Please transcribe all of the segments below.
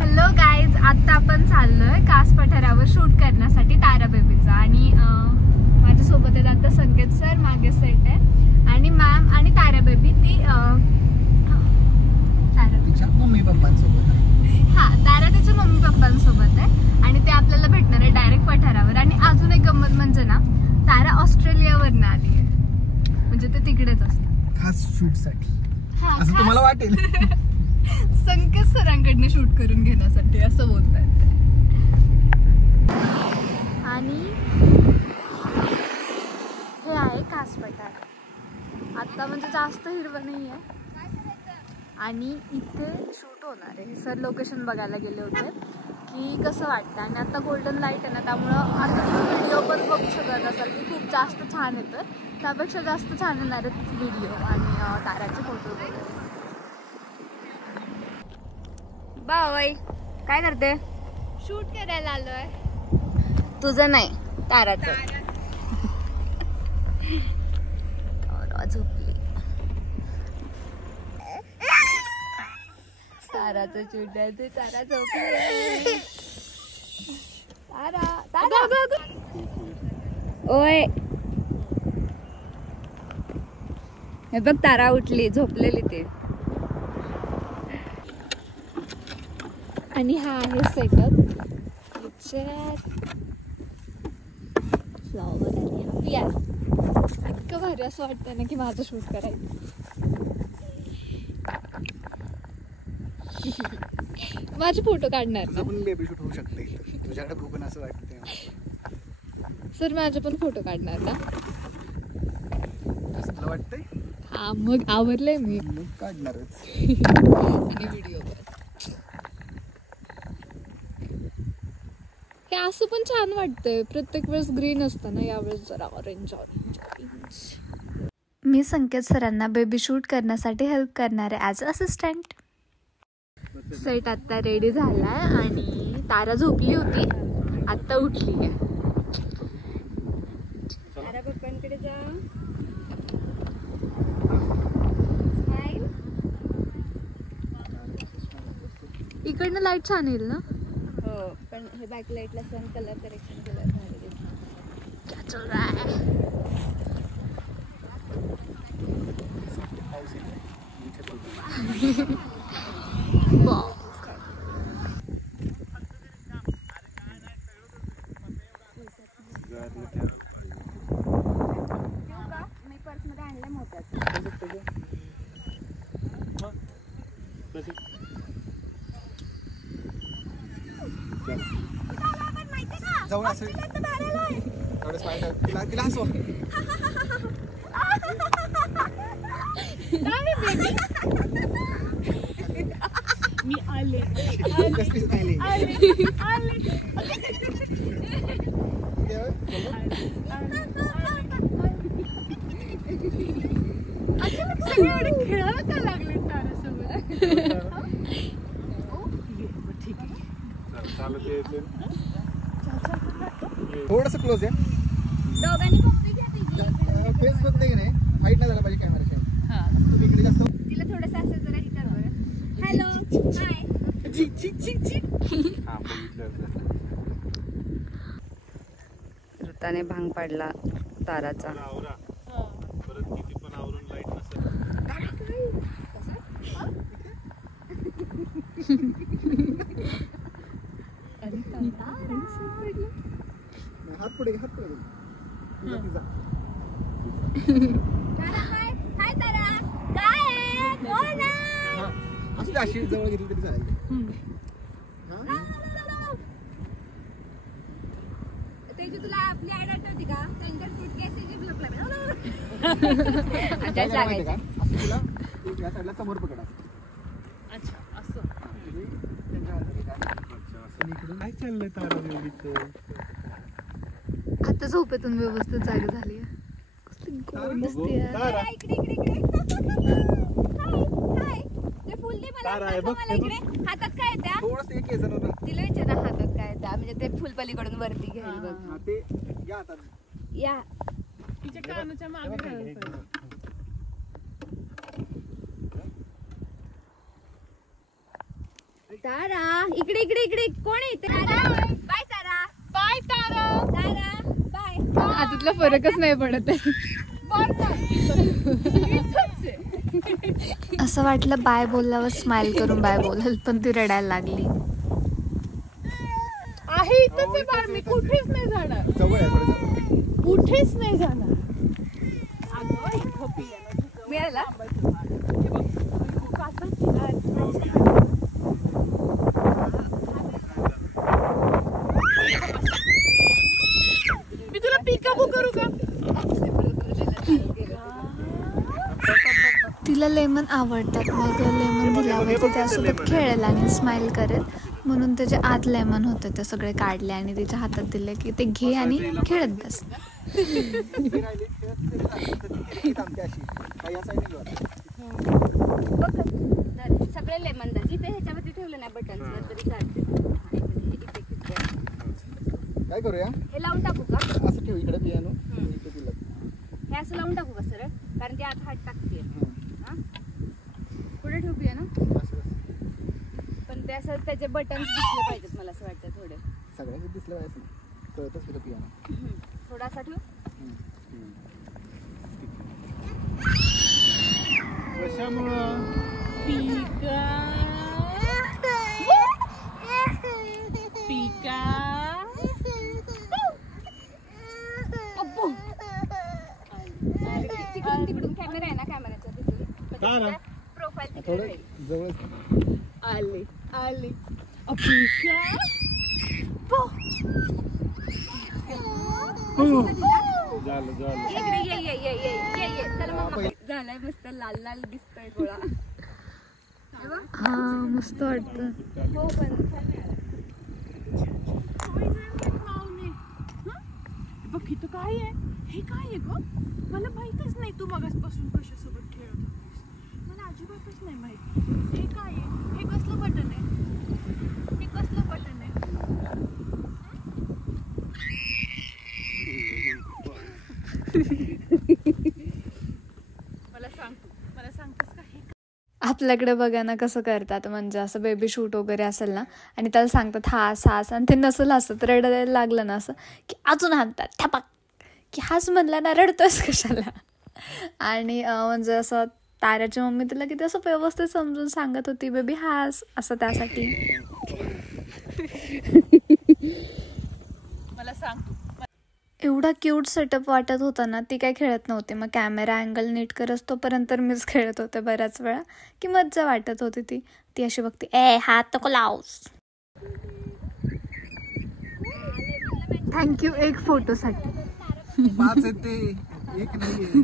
Hello guys, आता आपण चाललोय कास पठारावर शूट करण्यासाठी तारा बेबीचा. आणि माझ्यासोबत आहेत आता संकेत सर, मागे सेट आहे, आणि मॅम आणि तारा बेबी ती तिच्या मम्मी पप्पांसोबत. हा, तारा तिच्या मम्मी पप्पांसोबत आहे आणि ते आपल्याला भेटणार आहे डायरेक्ट पठारावर. आणि अजून एक गंमत म्हणजे ना, तारा ऑस्ट्रेलियावरून आली आहे, म्हणजे ते तिकडेच असतात खास शूट साठी असं तुम्हाला वाटेल. संकेत सरांकडनं शूट करून घेण्यासाठी असं बोलतायत ते. आणि हे आहे कास पठार. आता म्हणजे जास्त हिरवं नाही आहे आणि इथे शूट होणार आहे. सर लोकेशन बघायला गेले होते की कसं वाटतं. आणि आता गोल्डन लाईट आहे ना, त्यामुळं आता तुम्ही व्हिडिओ पण बघू शकत असाल की खूप जास्त छान येतं. त्यापेक्षा जास्त छान येणार आहेत व्हिडिओ आणि ताराचे फोटो वगैरे. बाय, काय करते? शूट करायला आलोय. तुझं नाही, ताराचं. झोपली ताराचं शूट आहे ते. तारा झोपली. तारा तारा ओय, हे बघ तारा उठली, झोपलेली ते. आणि हा आहे सेटअप, फ्लॉवर आणि हा पियानो. इतकं भारी असं वाटतं ना की माझं शूट करायचं. माझे फोटो काढणार पण बेबी शूट होऊ शकते तुझ्याकडे बघून असं वाटतंय. सर माझे पण फोटो काढणार ना? असं वाटतंय. हा, मग आवरलंय मी. मग काढणारच. आणि व्हिडिओ पण. हे असं पण छान वाटतंय. प्रत्येक वेळेस ग्रीन असतं ना, यावेळेस जरा ऑरेंज ऑरेंज ऑरेंज. मी संकेत सरांना बेबी शूट करण्यासाठी हेल्प करणार आहे ॲज असिस्टंट. सेट आत्ता रेडी झालाय आणि तारा झोपली होती, आत्ता उठली आहे. तारा पप्पांकडे जा. इकडनं लाईट छान येईल ना? हो, पण हे बॅक लाईटला सन कलर करेक्शन केलं भारी दिसतं. क्या चल रहा है? वाव. मी पर्स मध्ये आणले मोत्याचं. जवळ असेल थोडं स्माइल तिला हसव. मी आले सगळे खेळायला का लागले तारासोबत? ठीक आहे, थोडंसं क्लोज आहे. दोघांनी कॉपी घ्या. फेस बघते की नाही, हाईट नाही झाला पाहिजे कॅमेराच्या. तिकडे जास्त तिला थोडंसं असं जरा हे कर बरं. हॅलो, हाय. ऋताने भांग पाडला ताराचा. हात पुढे हात पुढे. असं अशी जवळ गेली तरी चालेल. त्याची तुला आपली आयड आठवती का? सेंटर फूड केस या साईडला समोर पकडा. अच्छा, असं काय चाललंय तारा बेबीचं? आता झोपेतून व्यवस्थित जागी झाली. हातात काय त्या तिला विचारा, हातात काय त्या, म्हणजे ते फुल पलीकडून वरती घेईल बघ. या तिच्या कानाच्या मागे तारा इकडे इकडे इकडे कोण आहे इथे? बाय तारा. बाय तारा. तारा बाय. आतला फरकच नाही पडत आहे. असं वाटलं बाय बोलल्यावर स्माइल करून बाय बोलेल, पण ती रडायला लागली. आहे इथंच आहे बाळ, मी कुठेच नाही जाणार. कुठेच नाही जाणार. मिळाला मी तुला पिकाबू करू का? तिला लेमन आवडतात, मग लेमन दिल्यावर ती त्यासोबत खेळेल आणि स्माइल करेल, म्हणून त्याचे आत लेमन होते ते सगळे काढले आणि तिच्या हातात दिले की ते घे आणि खेळत बस. सगळे लेमन दर इथे ह्याच्यावरती ठेवलं नाही बटन्सवर तरी चालते. काय करूया? हे लावून टाकू का? असं ठेव इकडे पियानो. हे असं लावून टाकू का सरळ? कारण ती आत हात टाकते. पुढे ठेवू पियानो? पण ते असं त्याचे बटन्स दिसले पाहिजेत मला असं वाटतं थोडे. सगळ्यांनी दिसलं पाहिजे, कळतच तुला पियानो. थोडासा ठेव. कशामुळं? पिका पिका अब्बू तिकडून कॅमेरा आहे ना, कॅमेराचा तिकडून प्रोफाईल थोडं जवळ आले आले पिका इकडे ये ये ये ये ये ये. चला मग झालाय मस्त लाल लाल दिसतोय गोळा. हा मस्त वाटतं. हो पण बघ इथं काय आहे? हे काय आहे ग? मला माहितच नाही तू मगासपासून कशासोबत खेळत होतीस. मला अजिबातच नाही माहिती. हे काय आहे? हे कसलं बटन आहे? हे कसलं बटन आहे? मला सांगतोस का हे? आपल्याकडे बघा ना कसं करतात, म्हणजे असं बेबी शूट वगैरे असेल ना आणि त्याला सांगतात हास हास, आणि ते नसेल हसत रडायला लागलं ना असं की अजून हाणतात ठपाक, की हास म्हणला ना रडतोस कशाला. आणि म्हणजे असं ताऱ्याची मम्मी तिला किती असं व्यवस्थित समजून सांगत होती बेबी हास असं त्यासाठी. मला सांग तू. एवढा क्यूट सेटअप वाटत होता ना, ती काय खेळत नव्हती. मग कॅमेरा अँगल नीट करत तोपर्यंत मीच खेळत होते बऱ्याच वेळा, की मज्जा वाटत होती. ती अशी बघते, ए हात नको लावूस. थँक्यू एक फोटोसाठी. 5 आहेत ते, एक नाहीये.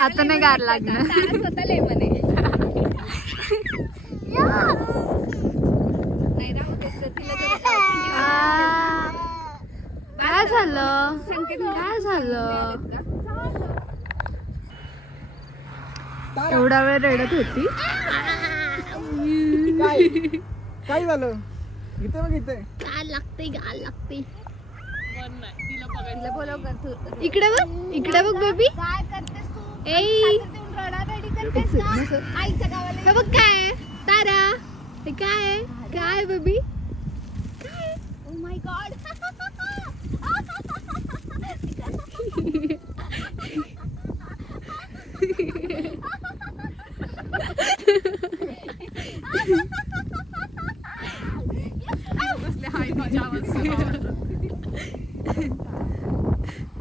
आता नाही गार लागणार. स्वतः लेमन आहे. नाही राहू दे तिला. काय झालं? काय झालं? एवढा वेळ रडत होती. काय झालं? इथे बघ इथे. गाल लागते. तिला बोलव का तू? इकडे बघ बेबी. काय करतेस तू? ए रडारडी करतेस का? आईच्या गावाला हे बघ काय तारा, हे काय बेबी? Oh my God.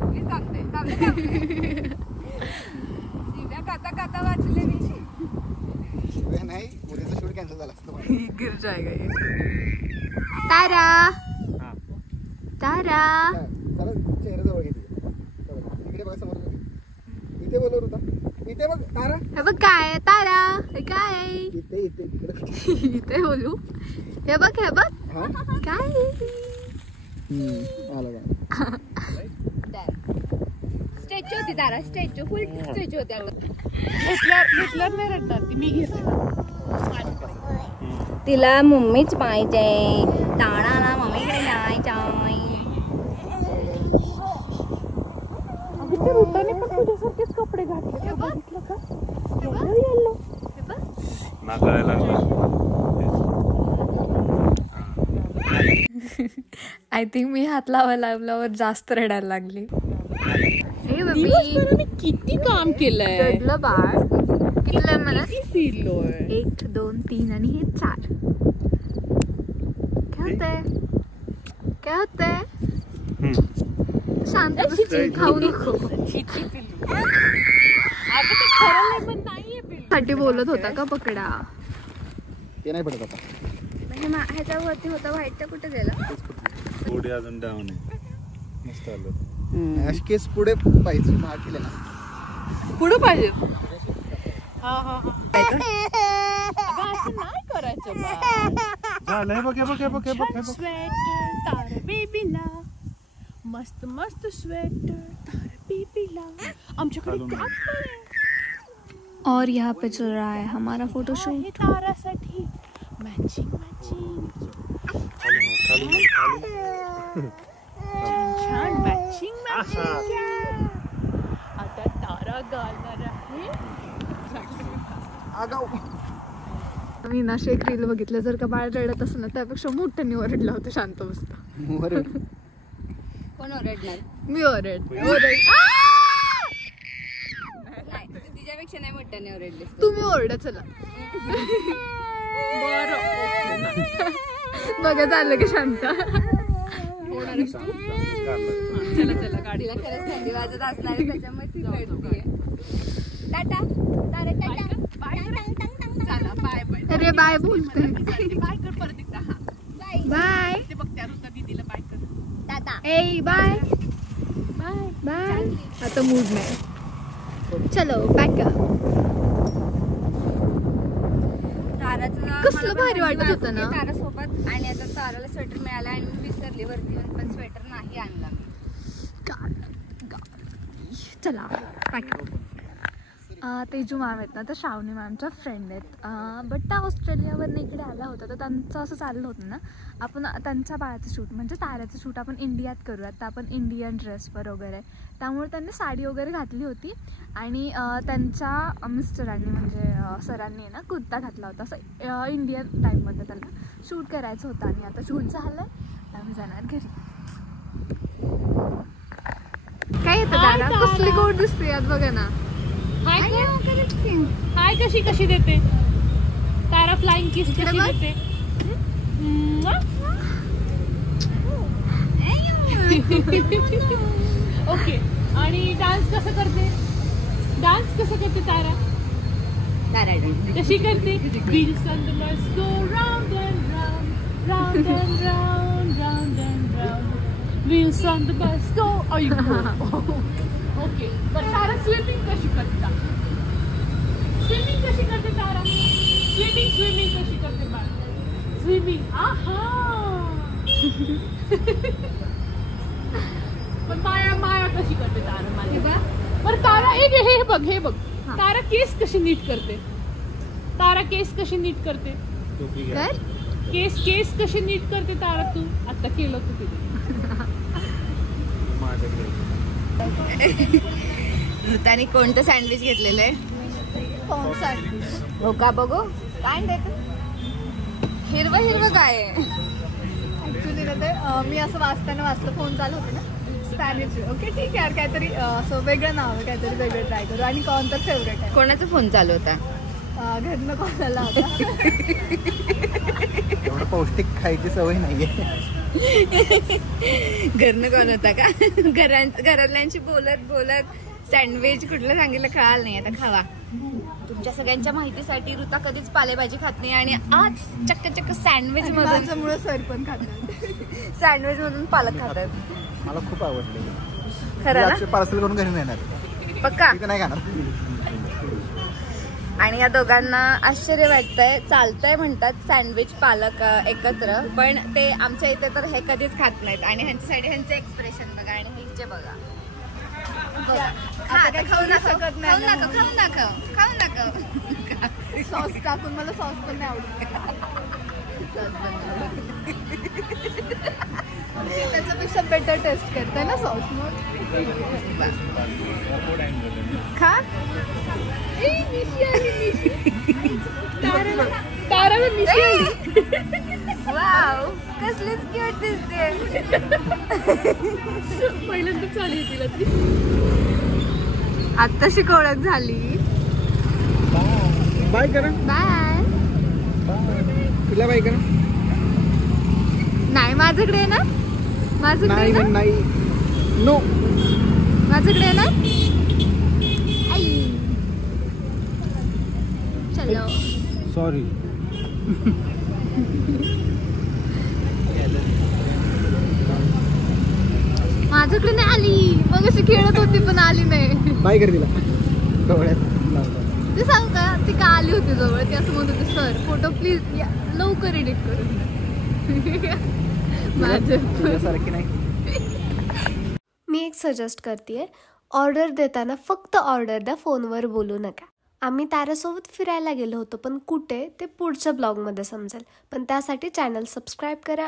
मी सांगते काता वाचले नाही, उद्याचं शूट कॅन्सल झालं असतं. गिर जाएगा ये. तारा तारा चला चेहरा जवळ घेते. इकडे बघा समोर. इथे बोलव होता. इथे बघ तारा. हे बघ काय तारा, हे काय इथे इकडे इथे बोलू. हे बघ काय आला का? स्टॅच्यू होती तारा. स्टॅच्यू फुल स्टॅच्यू होती. घेतल्यावर नाही रडणार ती, मी घेते. तिला मम्मीच पाहिजे. ताणाला मम्मीकडे जायचं. ते रुटाने पण तुझ्यासारखेच कपडे घातले. बघितलं का? नाकाळायला आय थिंक मी हात लावायला लागल्यावर जास्त रडायला लागली. दिवसभराने किती काम केलंय. रडलं बाळ. किती मला किती फिरलोय. 1 2 3 आणि हे 4. काय होतंय काय होतंय. शांत बस, खाऊ नको. साठी बोलत होता का पकडा. ते नाही पडत आता. ह्याच्यावरती होता व्हाईट, कुठे गेला. थोडी अजून डाऊन आहे. मस्त आलं. अशी केस पुढे पाहिजे महाग केले ना. पुढे पाहिजे. असं नाही करायचं. झालंय बघ बघ बघ बघ. स्वेटर तारा बेबीला, मस्त मस्त स्वेटर तारा बेबीला. आमच्याकडे और यहाँ पे चल रहा है हमारा फोटोशूट. तारासाठी मॅचिंग मॅचिंग छान मॅचिंग मॅचिंग. आता तारा गाणार आहे. मी ना शेख रील बघितलं, जर का बाळ रडत असं ना त्यापेक्षा मोठ्याने ओरडला होता. शांत बसता. कोण ओरडणार. मी ओरड तिच्यापेक्षा नाही मोठ्याने ओरडले. तुम्ही ओरडा. चला बघा झालं का शांत. चला चला गाडीला खरंच थंडी वाजत असणार आहे, त्याच्यामुळे ती रडतीये. टाटा तारे टाटा चला बाय बाय. अरे बाय बोलते. बाय कर परत एकदा. हा बाय ते बघ त्या ऋता दीदीला बाय कर. टाटा. ए बाय बाय बाय. आता मूड नाही. चलो बॅक. कसलं भारी वाटत होतं ना तारा सोबत. आणि आता ताराला स्वेटर मिळाला आणि मी विसरली वरती येऊन, पण स्वेटर नाही आणला मी. चला बॅक. तेजू मॅम आहेत ना, तर श्रावणी मॅमच्या फ्रेंड आहेत. बट त्या ऑस्ट्रेलियावरनं इकडे आल्या होत्या, तर त्यांचं असं चाललं होतं ना, आपण त्यांच्या बाळाचं शूट म्हणजे ताऱ्याचं शूट आपण इंडियात करूयात. तर आपण इंडियन ड्रेसवर वगैरे, त्यामुळे त्यांनी साडी वगैरे घातली होती. आणि त्यांच्या मिस्टरांनी म्हणजे सरांनी ना कुर्ता घातला होता, असं इंडियन टाईपमध्ये त्यांना शूट करायचं होतं. आणि आता शूट झालं, आम्ही जाणार घरी. काय येतं दादा, कसली गोड दिसते यात बघा ना. हाय कशी कशी देते तारा. फ्लाइंग किस कशी देते. ओके. आणि डान्स कसं करते. डान्स कसं करते तारा. कशी करते. Wheels on the bus go round and round, round and round, round and round. Wheels on the bus go. Okay. तर तारा स्विमिंग कशी करते. स्विमिंग कशी करते तारा. स्विमिंग कशी करते बाळ. स्विमिंग. पण माया कशी करते तारा. मला बरं तारा हे बघ तारा केस कशी नीट करते. तारा केस कशी नीट करते. केस कशी नीट करते तारा. तू आता केलं तू तिथे. ऋताने कोणतं सँडविच घेतलेलं आहे. हो का. बघू काय देत. हिरवं काय आहे. ऍक्च्युली ना ते मी असं वाचलं फोन चालू होते ना स्पॅनिश. ओके ठीक आहे यार, काहीतरी असं वेगळं नाव आहे, काहीतरी वेगळं ट्राय करू. आणि कोण तर फेवरेट आहे. कोणाचा फोन चालू होता. घरनं कोणाला होता. एवढं पौष्टिक खायची सवय नाहीये. घरनं कोण होता का. घरातल्यांशी बोलत सँडविच कुठलं सांगितलं कळालं नाही. आता खावा. तुमच्या सगळ्यांच्या माहितीसाठी ऋता कधीच पालेभाजी खात नाही आणि आज चक्क सँडविच मधून सर पण खातात. सँडविच मधून पालक खातात. मला खूप आवडले. खरं ना. पार्सल करून घरी नेणार. पक्का. नाही खाणार. आणि या दोघांना आश्चर्य वाटतंय. चालतंय म्हणतात सँडविच पालक एकत्र, पण ते आमच्या इथे तर हे कधीच खात नाहीत. आणि ह्यांच्यासाठी ह्यांचे एक्सप्रेशन बघा आणि ह्यांचे बघा. खाऊ नका. सॉस टाकून मला सॉस पण नाही आवडत. त्याच्यापेक्षा बेटर टेस्ट करते ना सॉस. मग खा. वाव कसलीच क्यूट दिसते. पहिल्यांदाच आली तिला ती. आत्ताशी ओळख झाली. बाय करा. बाय. तिला बाय करा. नाही माझ्याकडे ना, माझ्याकडे नाही ना, नाही नो माझ्याकडे ना. आई चलो. सॉरी. माझ्याकडे नाही आली. मग अशी खेळत होती पण आली नाही. बाय कर तिला डोळ्यात. ते सांग का ती का आली होती जवळ. ती असं म्हणत होती सर फोटो प्लीज लवकर एडिट करून. तुझ्यासारखी नाही. मी एक सजेस्ट करते, ऑर्डर देताना फक्त ऑर्डर द्या, फोनवर बोलू नका. आम्ही तारासोबत फिरायला गेलो होतो, पण कुठे ते पुढच्या ब्लॉगमध्ये समजेल. पण त्यासाठी चॅनल सबस्क्राईब करा